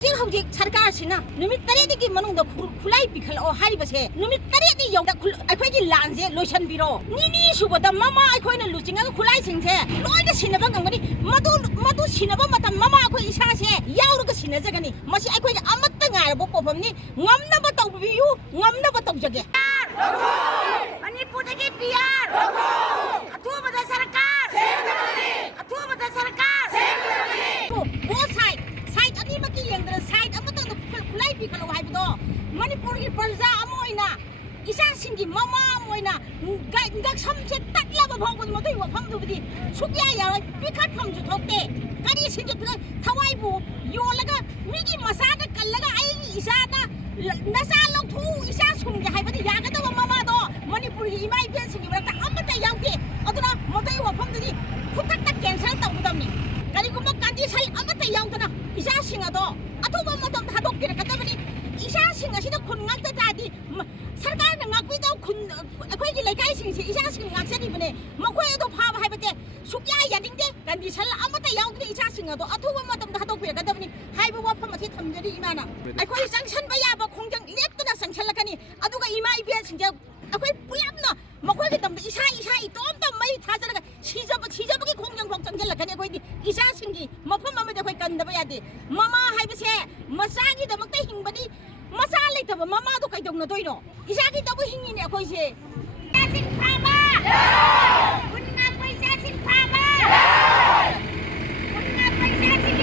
हौजिक सरकारसिना नुमित तरेदगी मनुंग खुलाई पिखल हारिबसे नुमित तरेदी यौदा अखोइगी लानजे लोइसनबिरो निनी सुबदा mama अखोइना लुचिंगा खुलाई सिंगसे लोइदा सिनबा गंगनी मदु सिनबा मतम ममा अखोइ इसासे याउरगा सिनजगनी मसि अखोइगा अमत्ता गारबो पोफमनी ngamnaba tawbiyu ngamnaba tawjage मणिपुरदगी पीआर अथुबदा सरकार अथुबदा सरकार वो साइड अनिमकी यंद्र साइड अमतंग खुलाई पिखलो हाइबदो मणिपुरगी प्रजा अमोइना इसासिंगी ममा अमोइना गक समसे तकलाबा भौगन मदुइ वफमदुबदी सुक्या यारोय पिखत फमजु थोकते करी सिंगे थवाइबु योलगा मिगी मसादा कल्लगा आइगी इसादा नसा लौथु इसा सुंगे हाइबदी यागदबा ममादो मणिपुरगी इमाइ बेसिंगी बरता अमता याउते अदुना मदुइ वफमददी खुतक्ता कैंसल तौगदमनी करिगुम्बा कंडीशन अमता याउदना इसासिंग अदो अथुबा मतम थादोकिरकदबनी इसासिंग असिदा खुन ngakta तादी सरकार न ngakपिदौ खुन अखोइगी लेकाइ सिंगसे इसासिंग ngakसनिबने मखोइ अदो फाबा हाइबते सुक्या यादिंगदे कंडीशन अमता याउदनी इसासिंग अदो अथुबा मतम थादोकिरकदबनी हाइबा वफम अथि थमजरी इमाना अखोइ संगसनबा याबा खोंजंग लेप्तना संगसनलकनी अदुगा इमा इबेल सिंगे अखोइ पुयाबना मखोइगी तमदा इसा इतोम तम मई थाजरगा सिजबगी खोंजंग भोक चंगलकनी अखोइदी इसासिंगी मफम अमदे अखोइ कंदबा यादे ममा हाइबसे मसागी दमकता हिंगबनी मसा लेतबा ममा दो कैदौना दोइनो इसागी तबो हिंगिने अखोइसे यासिन फाबा कुन्ना पैसा सिन फाबा कुन्ना पैसा सिन